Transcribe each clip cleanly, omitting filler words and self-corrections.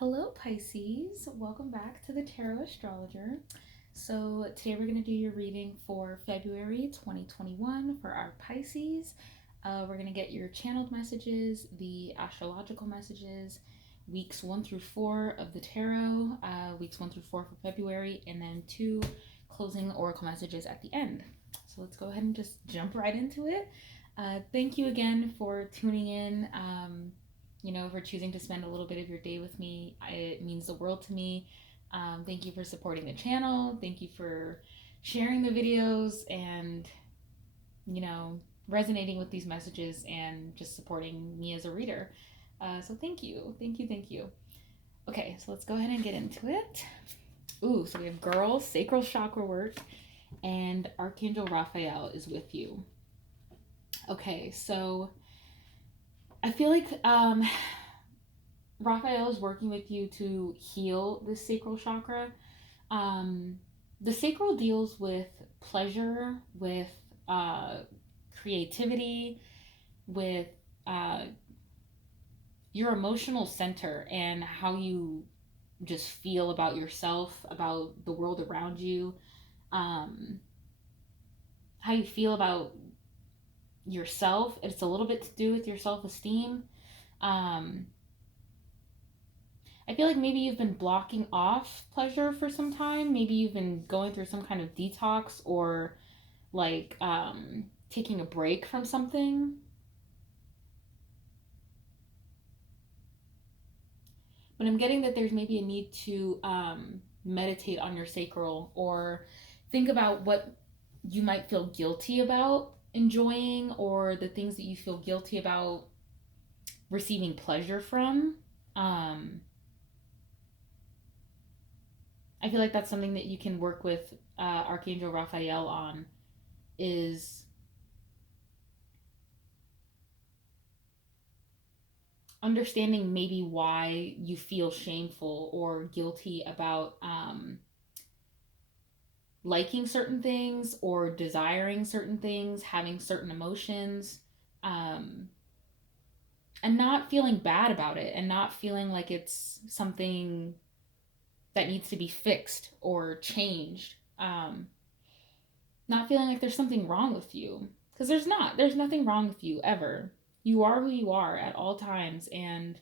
Hello Pisces, welcome back to the Tarot Astrologer. So today we're going to do your reading for February 2021 for our Pisces. We're going to get your channeled messages, the astrological messages, weeks 1 through 4 of the tarot, weeks 1 through 4 for February, and then 2 closing oracle messages at the end. So let's go ahead and just jump right into it. Thank you again for tuning in. For choosing to spend a little bit of your day with me. It means the world to me. Thank you for supporting the channel. Thank you for sharing the videos and, resonating with these messages and just supporting me as a reader. So thank you. Thank you. Thank you. Okay, so let's go ahead and get into it. So we have girls, sacral chakra work, and Archangel Raphael is with you. Okay, so I feel like Raphael is working with you to heal this sacral chakra. The sacral deals with pleasure, with creativity, with your emotional center and how you just feel about yourself, about the world around you, how you feel about yourself. It's a little bit to do with your self-esteem. I feel like maybe you've been blocking off pleasure for some time. Maybe you've been going through some kind of detox or like taking a break from something. But I'm getting that there's maybe a need to meditate on your sacral or think about what you might feel guilty about enjoying or the things that you feel guilty about receiving pleasure from. I feel like that's something that you can work with Archangel Raphael on, is understanding maybe why you feel shameful or guilty about liking certain things or desiring certain things, having certain emotions, and not feeling bad about it and not feeling like it's something that needs to be fixed or changed. Not feeling like there's something wrong with you. Because there's not. There's nothing wrong with you ever. You are who you are at all times. And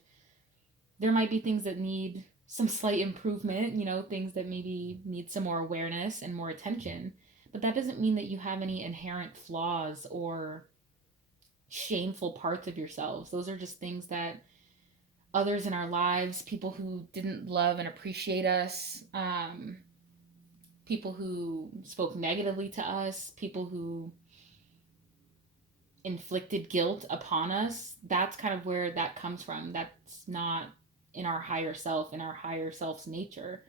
there might be things that need some slight improvement, things that maybe need some more awareness and more attention. But that doesn't mean that you have any inherent flaws or shameful parts of yourselves. Those are just things that others in our lives, people who didn't love and appreciate us, people who spoke negatively to us, people who inflicted guilt upon us, that's kind of where that comes from. That's not in our higher self, in our higher self's nature.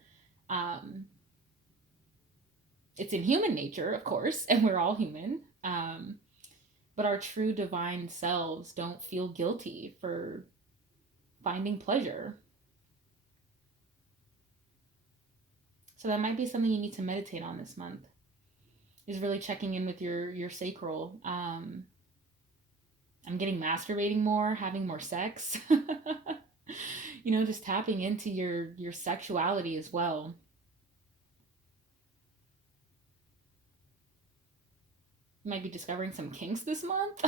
It's in human nature, of course, and we're all human. But our true divine selves don't feel guilty for finding pleasure. So that might be something you need to meditate on this month, is really checking in with your sacral. I'm getting masturbating more, having more sex. Just tapping into your sexuality as well. You might be discovering some kinks this month.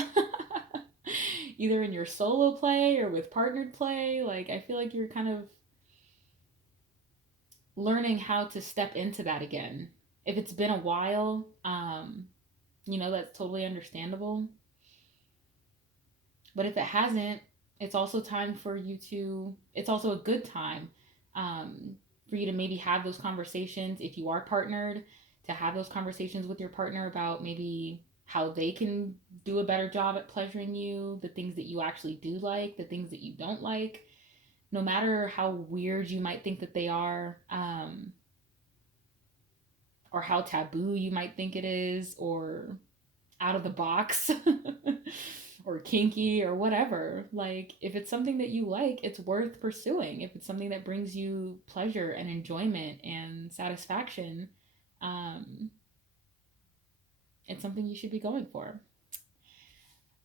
Either in your solo play or with partnered play. Like, I feel like you're kind of learning how to step into that again. If it's been a while, that's totally understandable. But if it hasn't, it's also time for you to, it's also a good time for you to maybe have those conversations if you are partnered, to have those conversations with your partner about maybe how they can do a better job at pleasuring you, the things that you actually do like, the things that you don't like, no matter how weird you might think that they are, or how taboo you might think it is, or out of the box. Or kinky or whatever. Like, if it's something that you like, it's worth pursuing. If it's something that brings you pleasure and enjoyment and satisfaction, it's something you should be going for.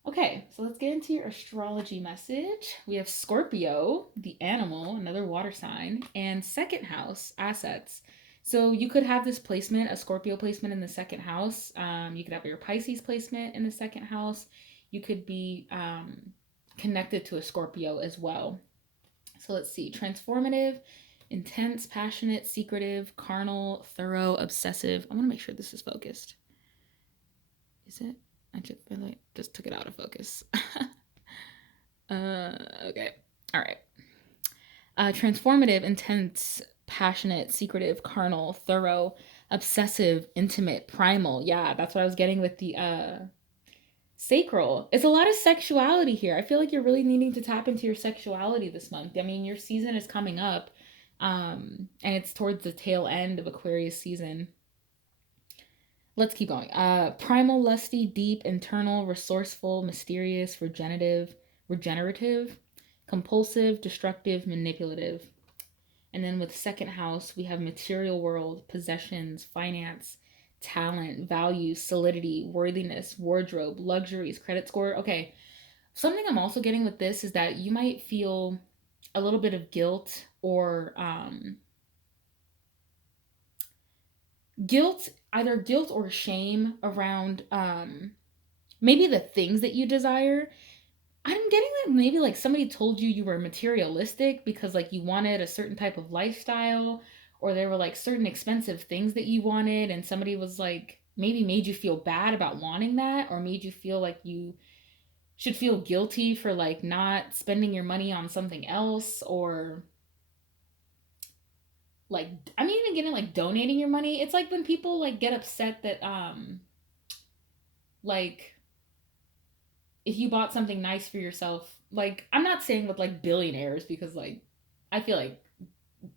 Okay, so let's get into your astrology message. We have Scorpio, the animal, another water sign. And second house, assets. So you could have this placement, a Scorpio placement in the second house. You could have your Pisces placement in the second house. You could be connected to a Scorpio as well. So let's see. Transformative, intense, passionate, secretive, carnal, thorough, obsessive. I want to make sure this is focused. Is it? I just took it out of focus. Okay. All right. Transformative, intense, passionate, secretive, carnal, thorough, obsessive, intimate, primal. Yeah, that's what I was getting with the sacral. It's a lot of sexuality here. I feel like you're really needing to tap into your sexuality this month. I mean, your season is coming up, and it's towards the tail end of Aquarius season. Let's keep going. Primal, lusty, deep, internal, resourceful, mysterious, regenerative, compulsive, destructive, manipulative. And then with second house, we have material world, possessions, finance, talent, values, solidity, worthiness, wardrobe, luxuries, credit score. Okay. Something I'm also getting with this is that you might feel a little bit of guilt or either guilt or shame around maybe the things that you desire. I'm getting that maybe like somebody told you were materialistic because like you wanted a certain type of lifestyle, or there were like certain expensive things that you wanted, and somebody was like maybe made you feel bad about wanting that, or made you feel like you should feel guilty for like not spending your money on something else, or like I'm even getting like donating your money. It's like when people like get upset that like if you bought something nice for yourself, like I'm not saying with like billionaires because like I feel like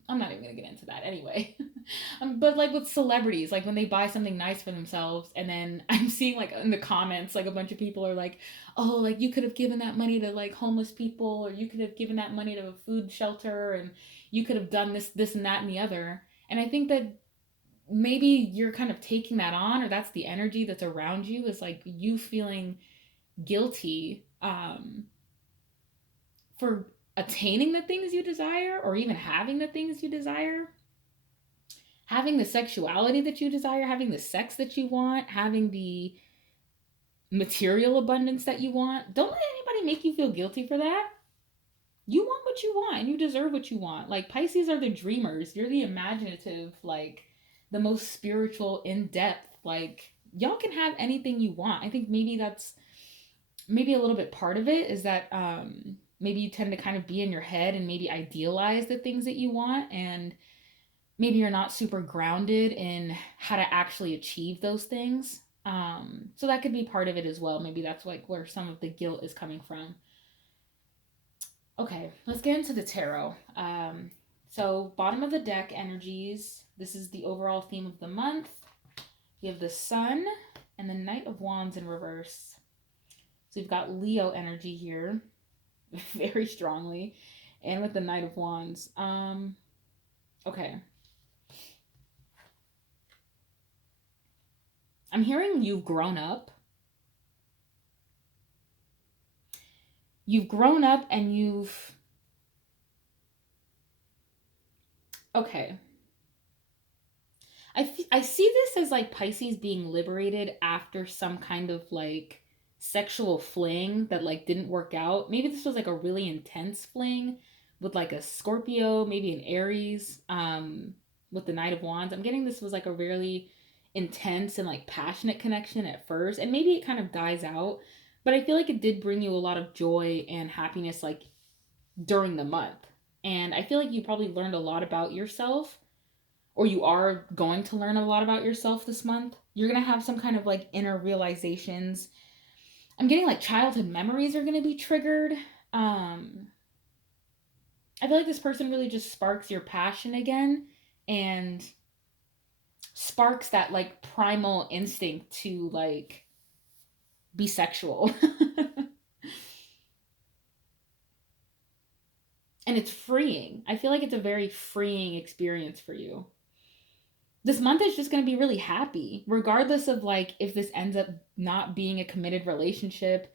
I'm not even gonna get into that anyway. But like with celebrities, like when they buy something nice for themselves, and then I'm seeing like in the comments, like a bunch of people are like, "Oh, like you could have given that money to like homeless people, or you could have given that money to a food shelter, and you could have done this, and that, and the other." And I think that maybe you're kind of taking that on, or that's the energy that's around you, is like you feeling guilty for attaining the things you desire, or even having the things you desire, having the sexuality that you desire, having the sex that you want, having the material abundance that you want. Don't let anybody make you feel guilty for that. You want what you want and you deserve what you want. Like Pisces are the dreamers. You're the imaginative, like the most spiritual, in depth. Like y'all can have anything you want. I think maybe that's maybe a little bit part of it, is that maybe you tend to kind of be in your head and maybe idealize the things that you want, and maybe you're not super grounded in how to actually achieve those things. So that could be part of it as well. Maybe that's like where some of the guilt is coming from. Okay, let's get into the tarot. So bottom of the deck energies. This is the overall theme of the month. You have the Sun and the Knight of Wands in reverse. So you've got Leo energy here, very strongly, and with the Knight of Wands. Okay. I'm hearing you've grown up. You've grown up and you've... Okay. I see this as like Pisces being liberated after some kind of like sexual fling that like didn't work out. Maybe this was like a really intense fling with like a Scorpio, maybe an Aries, with the Knight of Wands. I'm getting this was like a really intense and like passionate connection at first, and maybe it kind of dies out, but I feel like it did bring you a lot of joy and happiness like during the month. And I feel like you probably learned a lot about yourself, or you are going to learn a lot about yourself this month. You're going to have some kind of like inner realizations. I'm getting like childhood memories are going to be triggered. I feel like this person really just sparks your passion again, and sparks that like primal instinct to like be sexual. And it's freeing. I feel like it's a very freeing experience for you. This month is just going to be really happy, regardless of like if this ends up not being a committed relationship.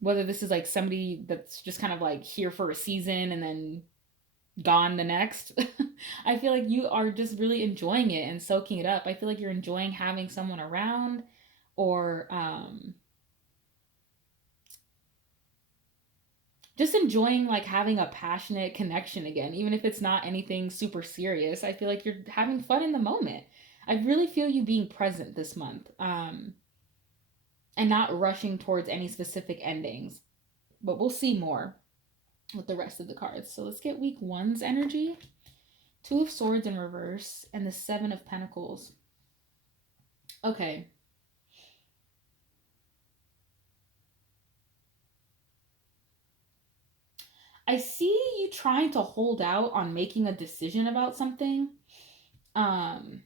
Whether this is like somebody that's just kind of like here for a season and then gone the next. I feel like you are just really enjoying it and soaking it up. I feel like you're enjoying having someone around, or just enjoying like having a passionate connection again, even if it's not anything super serious. I feel like you're having fun in the moment. I really feel you being present this month, and not rushing towards any specific endings. But we'll see more with the rest of the cards. So let's get week one's energy. Two of Swords in reverse and the Seven of Pentacles. Okay. I see you trying to hold out on making a decision about something. Um,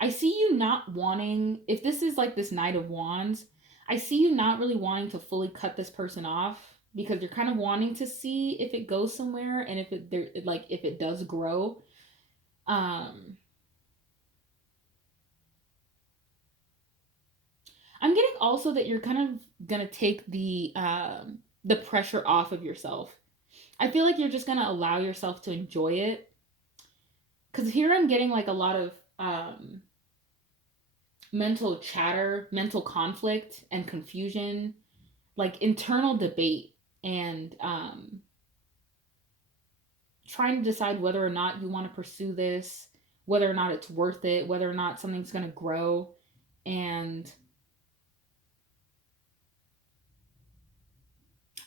I see you not wanting, if this is like this Knight of Wands, I see you not really wanting to fully cut this person off because you're kind of wanting to see if it goes somewhere and if it there like if it does grow. Um, I'm getting also that you're kind of gonna take the pressure off of yourself. I feel like you're just gonna allow yourself to enjoy it. Cause here I'm getting like a lot of mental chatter, mental conflict and confusion, like internal debate, and trying to decide whether or not you want to pursue this, whether or not it's worth it, whether or not something's gonna grow. And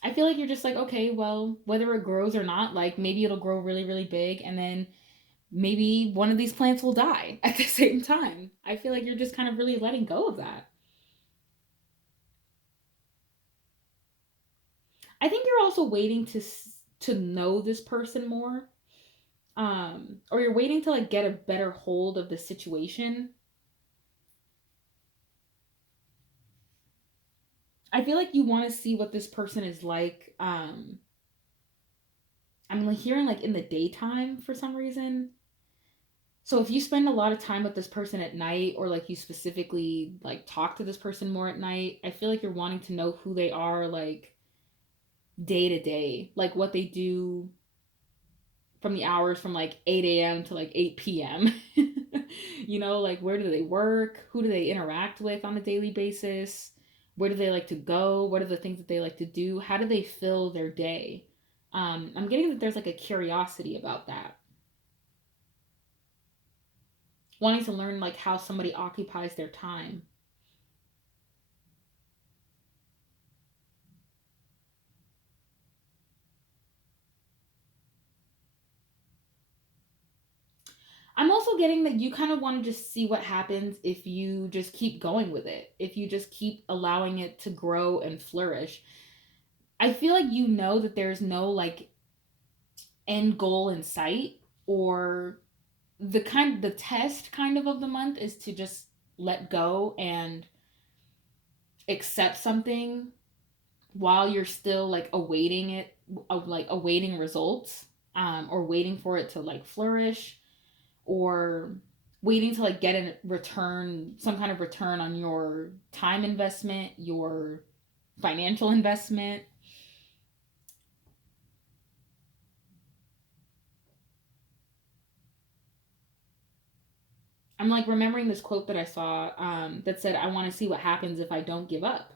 I feel like you're just like, okay, well, whether it grows or not, like maybe it'll grow really, really big, and then maybe one of these plants will die at the same time. I feel like you're just kind of really letting go of that. I think you're also waiting to know this person more, or you're waiting to like get a better hold of the situation. I feel like you want to see what this person is like. I'm like hearing like in the daytime for some reason. So if you spend a lot of time with this person at night, or like you specifically like talk to this person more at night, I feel like you're wanting to know who they are, like day to day, like what they do from the hours from like 8 a.m. to like 8 p.m. You know, like where do they work? Who do they interact with on a daily basis? Where do they like to go? What are the things that they like to do? How do they fill their day? I'm getting that there's like a curiosity about that. Wanting to learn like how somebody occupies their time. I'm also getting that you kind of want to just see what happens if you just keep going with it, if you just keep allowing it to grow and flourish. I feel like you know that there's no like end goal in sight, or the test kind of the month is to just let go and accept something while you're still like awaiting it, like awaiting results, or waiting for it to like flourish, or waiting to like get a return, some kind of return on your time investment, your financial investment. I'm like remembering this quote that I saw, that said, I want to see what happens if I don't give up.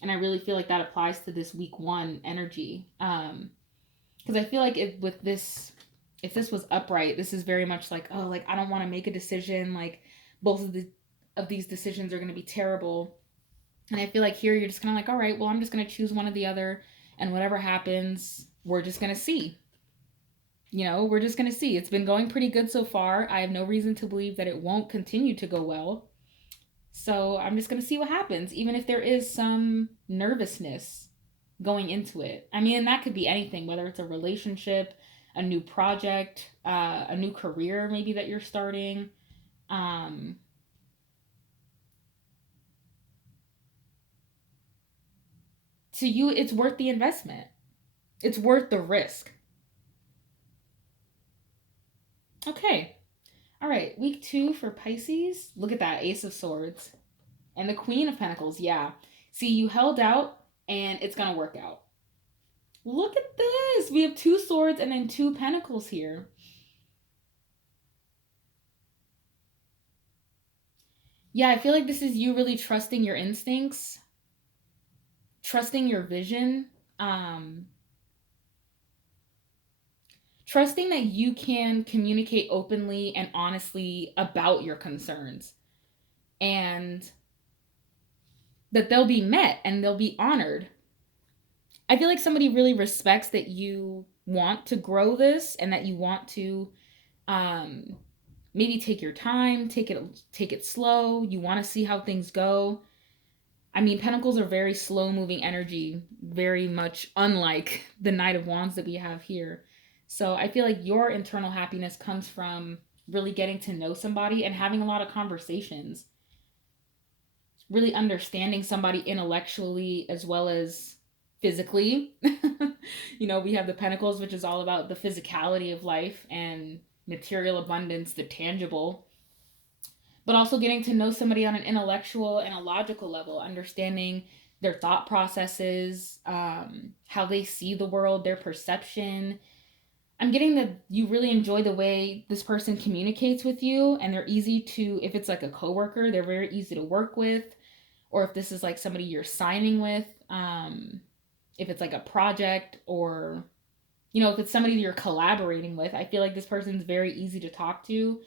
And I really feel like that applies to this week one energy. Because I feel like if this was upright, this is very much like, oh, like I don't want to make a decision. Like both of these decisions are going to be terrible. And I feel like here you're just kind of like, all right, well, I'm just going to choose one or the other. And whatever happens, we're just going to see. You know, we're just going to see. It's been going pretty good so far. I have no reason to believe that it won't continue to go well. So I'm just going to see what happens, even if there is some nervousness going into it. I mean, and that could be anything, whether it's a relationship, a new project, a new career maybe that you're starting. Um, to you, it's worth the investment, it's worth the risk. Okay. All right. Week two for Pisces. Look at that Ace of Swords and the Queen of Pentacles. Yeah. See, you held out and it's going to work out. Look at this. We have 2 swords and then 2 pentacles here. Yeah, I feel like this is you really trusting your instincts, trusting your vision, um, trusting that you can communicate openly and honestly about your concerns, and that they'll be met and they'll be honored. I feel like somebody really respects that you want to grow this and that you want to um, maybe take your time, take it slow. You want to see how things go. I mean, pentacles are very slow moving energy, very much unlike the Knight of Wands that we have here. So I feel like your internal happiness comes from really getting to know somebody and having a lot of conversations, really understanding somebody intellectually as well as physically. We have the Pentacles, which is all about the physicality of life and material abundance, the tangible, but also getting to know somebody on an intellectual and a logical level, understanding their thought processes, how they see the world, their perception. I'm getting that you really enjoy the way this person communicates with you, and they're easy to, if it's like a coworker, they're very easy to work with, or if this is like somebody you're signing with, if it's like a project, or if it's somebody you're collaborating with, I feel like this person's very easy to talk to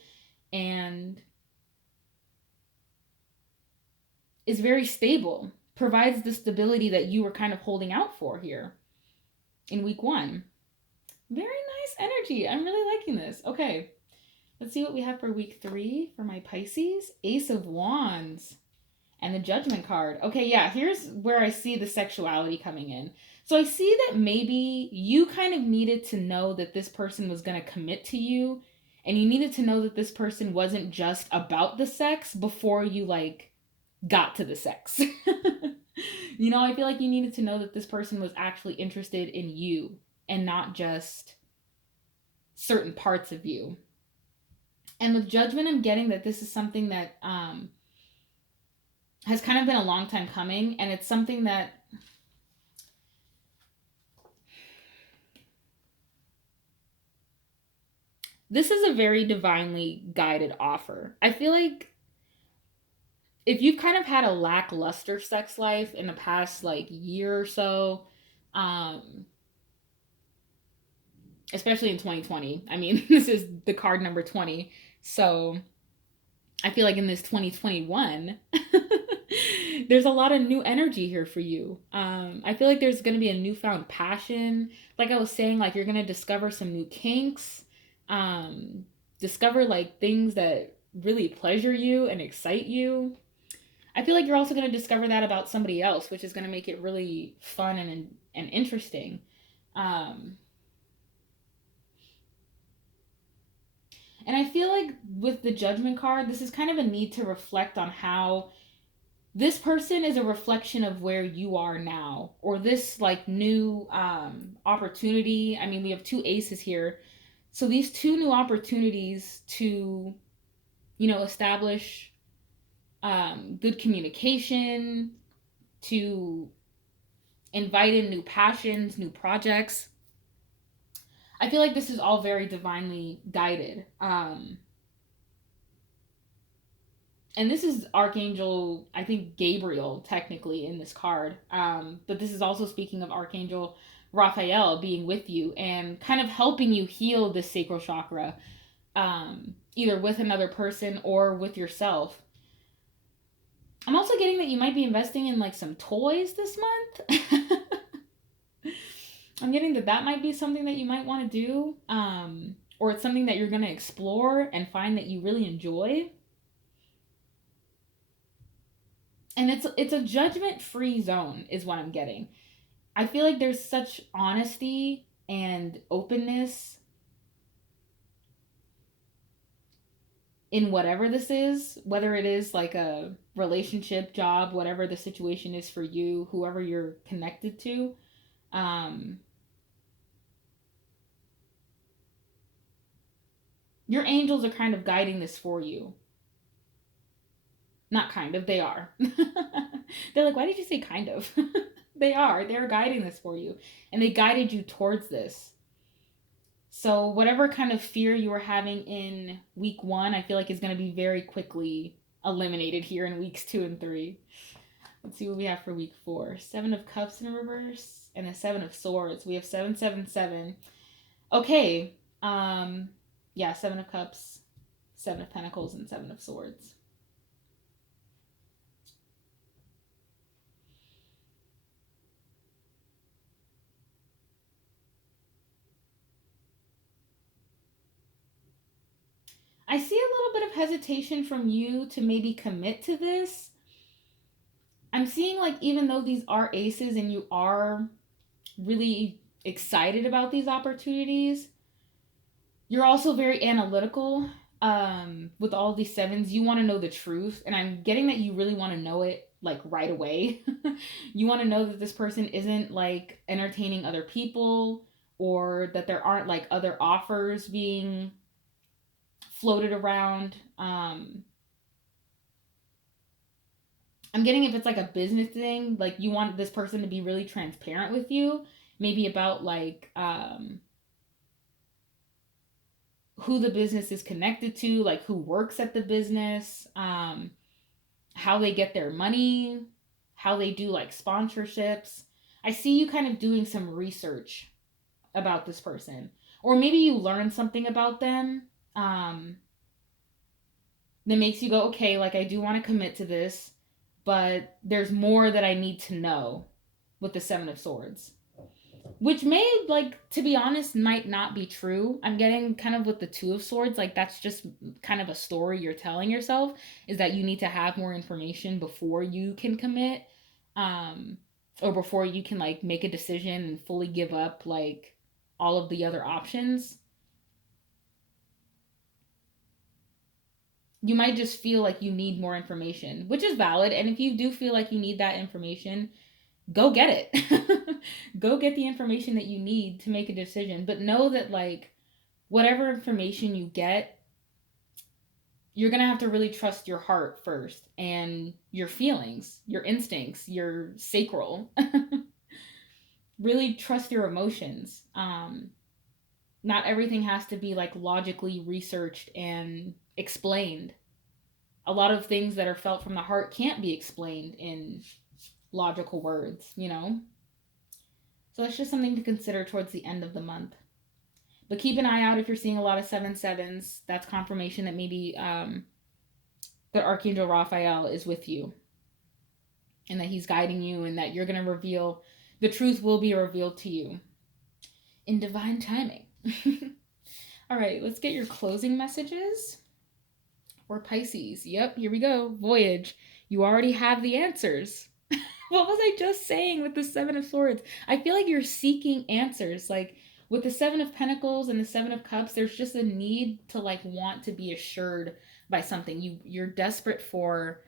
and is very stable, provides the stability that you were kind of holding out for here in week 1. Very nice energy. I'm really liking this. Okay, let's see what we have for week 3 for my Pisces. Ace of Wands and the Judgment card. Okay, yeah, here's where I see the sexuality coming in. So I see that maybe you kind of needed to know that this person was going to commit to you, and you needed to know that this person wasn't just about the sex before you got to the sex. I feel like you needed to know that this person was actually interested in you and not just certain parts of you. And with Judgment, I'm getting that this is something that has kind of been a long time coming, and it's something that this is a very divinely guided offer. I feel like if you've kind of had a lackluster sex life in the past year or so, especially in 2020, I mean, this is the card number 20. So I feel like in this 2021, there's a lot of new energy here for you. I feel like there's going to be a newfound passion. Like I was saying, you're going to discover some new kinks, discover things that really pleasure you and excite you. I feel like you're also going to discover that about somebody else, which is going to make it really fun and interesting. And I feel like with the Judgment card, this is kind of a need to reflect on how this person is a reflection of where you are now, or this new opportunity. I mean, we have 2 aces here. So these 2 new opportunities to, establish good communication, to invite in new passions, new projects. I feel like this is all very divinely guided. And this is Archangel, I think Gabriel, technically, in this card. But this is also speaking of Archangel Raphael being with you and kind of helping you heal this sacral chakra, either with another person or with yourself. I'm also getting that you might be investing in some toys this month. I'm getting that might be something that you might want to do, or it's something that you're going to explore and find that you really enjoy. And it's a judgment-free zone is what I'm getting. I feel like there's such honesty and openness in whatever this is, whether it is a relationship, job, whatever the situation is for you, whoever you're connected to. Your angels are kind of guiding this for you. Not kind of, they are. They're like, why did you say kind of? They're guiding this for you, and they guided you towards this. So whatever kind of fear you were having in week 1, I feel like is going to be very quickly eliminated here in weeks 2 and 3. Let's see what we have for week 4. 7 of Cups in reverse and the 7 of Swords. We have 777. Okay. Yeah, 7 of Cups, 7 of Pentacles, and 7 of Swords. I see a little bit of hesitation from you to maybe commit to this. I'm seeing like even though these are aces and you are really excited about these opportunities, you're also very analytical. With all these sevens, you want to know the truth, and I'm getting that you really want to know it like right away. You want to know that this person isn't like entertaining other people, or that there aren't like other offers being floated around. I'm getting if it's like a business thing, like you want this person to be really transparent with you, maybe about like who the business is connected to, like who works at the business, how they get their money, how they do like sponsorships. I see you kind of doing some research about this person, or maybe you learn something about them that makes you go, okay, like I do want to commit to this, but there's more that I need to know with the 7 of Swords. Which may, like, to be honest, might not be true. I'm getting kind of with the 2 of Swords, like, that's just kind of a story you're telling yourself, is that you need to have more information before you can commit, or before you can, like, make a decision and fully give up, like, all of the other options. You might just feel like you need more information, which is valid. And if you do feel like you need that information, go get it. Go get the information that you need to make a decision. But know that, like, whatever information you get, you're going to have to really trust your heart first and your feelings, your instincts, your sacral. Really trust your emotions. Not everything has to be like logically researched and explained. A lot of things that are felt from the heart can't be explained in logical words, you know? So that's just something to consider towards the end of the month. But keep an eye out if you're seeing a lot of 7/7s. That's confirmation that maybe that Archangel Raphael is with you and that he's guiding you, and that you're going to reveal, the truth will be revealed to you in divine timing. All right, let's get your closing messages for Pisces. Yep, here we go. Voyage. You already have the answers. What was I just saying with the 7 of Swords? I feel like you're seeking answers. Like with the 7 of Pentacles and the 7 of Cups, there's just a need to like want to be assured by something. You're desperate for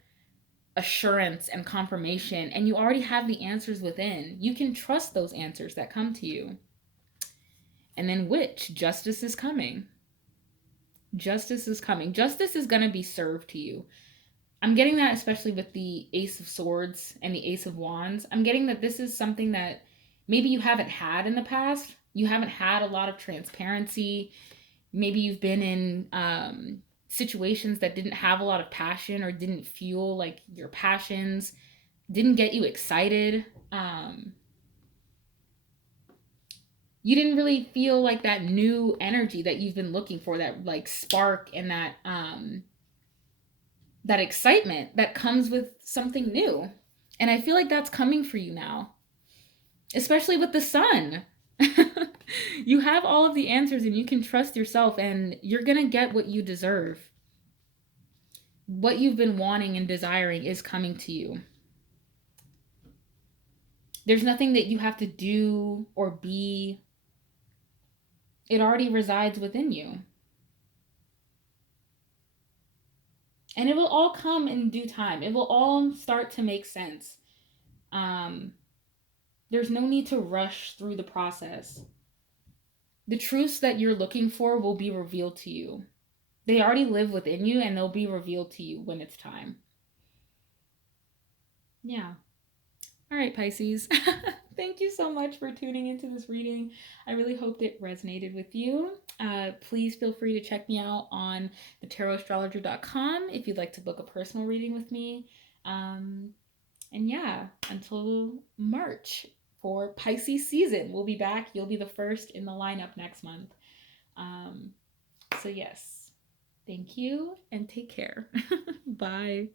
assurance and confirmation, and you already have the answers within. You can trust those answers that come to you. And then Witch, justice is coming. Justice is coming. Justice is going to be served to you. I'm getting that especially with the Ace of Swords and the Ace of Wands. I'm getting that this is something that maybe you haven't had in the past. You haven't had a lot of transparency. Maybe you've been in situations that didn't have a lot of passion, or didn't fuel like your passions, didn't get you excited. You didn't really feel like that new energy that you've been looking for, that like spark and that that excitement that comes with something new. And I feel like that's coming for you now, especially with the Sun. You have all of the answers and you can trust yourself, and you're going to get what you deserve. What you've been wanting and desiring is coming to you. There's nothing that you have to do or be. It already resides within you. And it will all come in due time. It will all start to make sense. There's no need to rush through the process. The truths that you're looking for will be revealed to you. They already live within you, and they'll be revealed to you when it's time. Yeah. All right, Pisces. Thank you so much for tuning into this reading. I really hoped it resonated with you. Please feel free to check me out on thetarotastrologer.com if you'd like to book a personal reading with me. And yeah, until March for Pisces season. We'll be back. You'll be the first in the lineup next month. So, yes, thank you and take care. Bye.